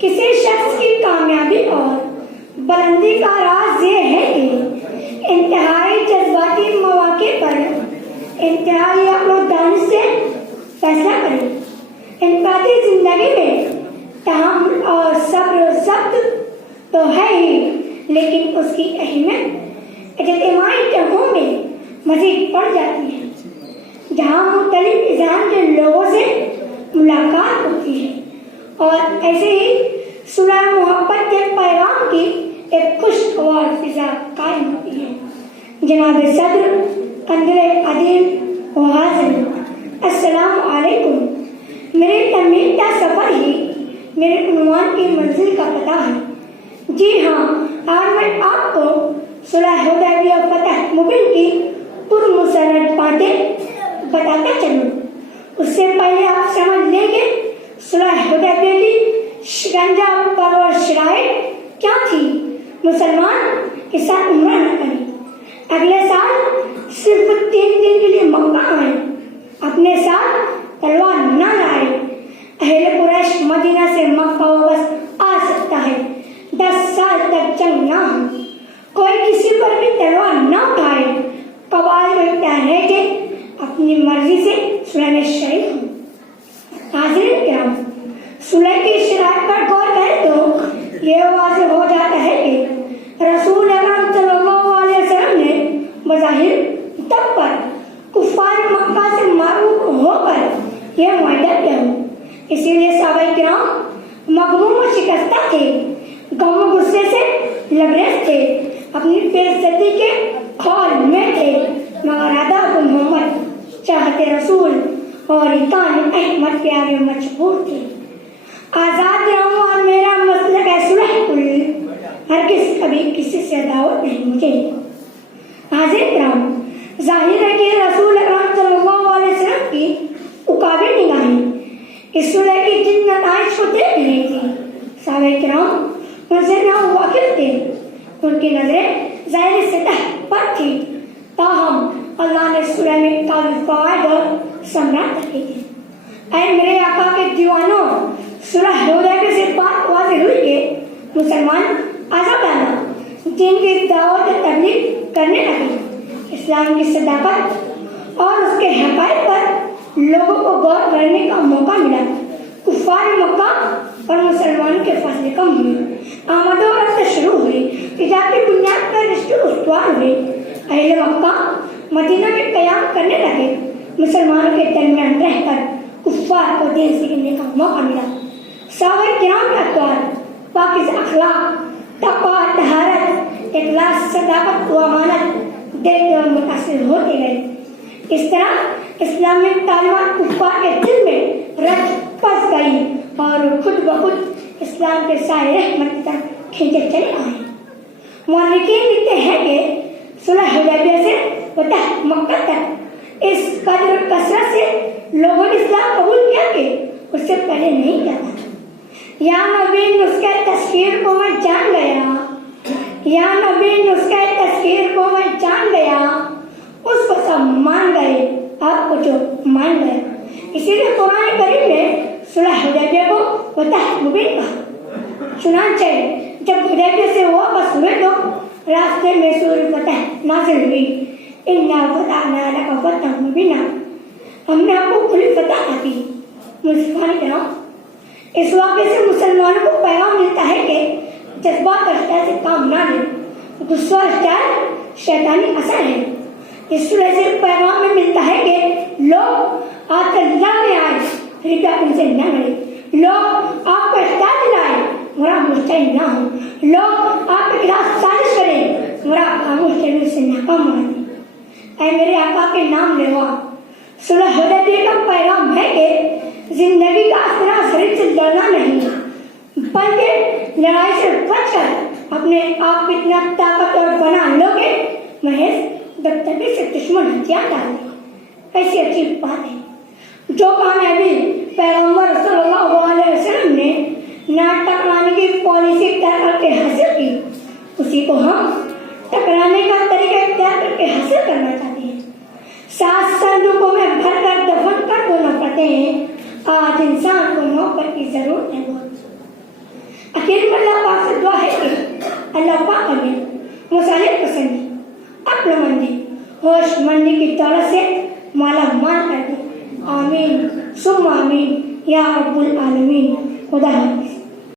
کسی شخص کی کامیابی اور بلندی کا راز یہ ہے کہ انتہائی جذباتی مواقع پر انتہائی عقل و دانش سے فیصلہ کرے. انفرادی زندگی میں تحمل اور صبر و ضبط تو ہے ہی، لیکن اس کی اہمیت اجتماعی جگہوں میں مزید بڑھ جاتی ہے، جہاں مختلف اذہان کے لوگوں سے ملاقات ہوتی ہے اور ایسے ہی صلح محبت کے پیغام کی ایک خوشگوار فضا قائم ہوتی ہے. جناب صدر قندیل عظیم و حاضر، السلام علیکم. میرے ترمیم کا سفر ہی میرے عنوان کی منزل کا پتہ ہے. جی ہاں، آج میں آپ کو صلح حدیبیہ فتح مبین کی پرمسرت باتیں بتاتا چلوں. اس سے پہلے آپ سمجھ لیں گے صلح حدیبیہ کی شکنجہ پرور شرائط کیا تھی. مسلمان اس سال عمرہ نہ کریں، اگلے سال صرف 3 دن کے لیے مکہ آئیں، اپنے ساتھ تلوار نہ لائیں. اہل قریش مدینہ سے مکہ واپس آ سکتا ہے، 10 سال تک جنگ نہ ہو، کوئی کسی پر بھی تلوار نہ اٹھائے. قبائل میں کیا ہے کہ اپنی مرضی سے صلح میں شریک ہوں. حاضرین کرام، صلح کی شرائط پر غور کریں تو یہ واضح ہو جاتا ہے کہ رسول اکرم صلی اللہ علیہ وسلم نے بظاہر تب پر کفار مکہ سے معروف ہو کر یہ معاہدہ کیا ہو. اسی لیے صحابہ کرام مغموم و شکستہ تھے، غم و غصے سے لبریز تھے، اپنی بے عزتی کے خول میں تھے، مگر آداب محمد چاہتے رسول اور اطاعت احمد کے آگے مجبور تھے. آزاد رہوں اور میرا مسلک ہے صلح کل، ہرگز کبھی کسی سے دعوت نہیں مجھے. حاضر کرام، ظاہر ہے کہ رسول اکرم صلی اللہ علیہ وسلم کی عقابی نگاہیں اس صلح کی جن نتائج کو دیکھ رہی تھی. صحابہ کرام ان سے نہ واقف تھے، ان کی نظریں ظاہر سطح پر تھی، تاہم اللہ نے صلح میں قابل فوائد اور ثمرات رکھے تھے. اے میرے آقا کے دیوانوں، صلح حدیبیہ سے بات واضح ہوئی کہ مسلمان آزادانہ دین کی دعوت تبلیغ کرنے لگے. اسلام کی صداقت اور اس کے حقائق پر لوگوں کو غور کرنے کا موقع ملا. کفار مکہ اور مسلمانوں کے فاصلے کم ہوئے، آمد و رفت شروع ہوئی، تجارتی بنیاد پر رشتے استوار ہوئے. اہل مکہ مدینہ میں قیام کرنے لگے. مسلمانوں کے درمیان رہ کر کفار کو دین سیکھنے کا موقع ملا. صحابہ کرام کا اقوال پاکیزہ اخلاق، تقویٰ، طہارت، اخلاص، صداقت و امانت دیکھتے اور متاثر ہوتے گئے. اس طرح اسلامی تعلیمات کفار کے دل میں رچ پس گئی اور خود بخود اسلام کے سائے رحمت کی طرف کھینچے چلے آئے. مورخین لکھتے ہیں کہ صلح حدیبیہ سے فتح مکہ تک اس قدر کثرت سے لوگوں نے اسلام قبول کیا کہ اس سے پہلے نہیں کیا تھا. یا نبی نسخہ تذکیر کو میں جان گیا، یا نبی نسخہ تذکیر کو میں جان گیا، اس کو سب مان گئے، آپ کو جو مان گئے. اسی لیے قرآن کریم نے صلح حدیبیہ کو فتح مبین کہا. چنانچہ جب حدیبیہ سے واپس ہوئے تو راستے میں سورۃ فتح نازل ہوئی. اِنَّا فَتَحْنَا لَكَ فَتْحًا مُبِينًا، ہم نے آپ کو کھلی فتح عطا کی. مسلمان کرام، اس واقعے سے مسلمانوں کو پیغام ملتا ہے کہ جذبات اور اشتہار سے کام نہ لیں. غصہ اور اشتہار شیطانی اثر ہے. اس صلح سے پیغام میں ملتا ہے کہ لوگ آپ کے لانے آئے پھر بھی آپ ان سے نہ لڑیں. لوگ آپ کو اشتہار دلائیں مرا مشتعل نہ ہوں. لوگ آپ کے خلاف سازش کریں مرا خاموش چلنے سے ناکام ہو. اے میرے آقا کے نام لیوا، صلح حدیبیہ کا پیغام ہے کہ زندگی کا اثر شریر سے لڑنا نہیں، بلکہ لڑائی سے بچ کر اپنے آپ کو اتنا طاقتور بنا لو گے محض بدتمیزی سے دشمن ہتھیار ڈال دیں. کیسی عجیب بات ہے. جو کامیابی پیغمبر صلی اللہ علیہ وسلم نے نہ ٹکرانے کی پالیسی اختیار کر کے حاصل کی، اسی کو ہم ٹکرانے کا طریقہ اختیار کر کے حاصل کرنا چاہتے ہیں. 7 صندوقوں میں بھر کر دفن کر دو نفرتیں، آج انسان کو نوکر کی ضرورت ہے. اللہ پاک ہمیں مصالح پسندی، عقل مندی، ہوش مندی کی دولت سے مالا مال کر دے، آمین ثم آمین یا رب العالمین. خدا حافظ.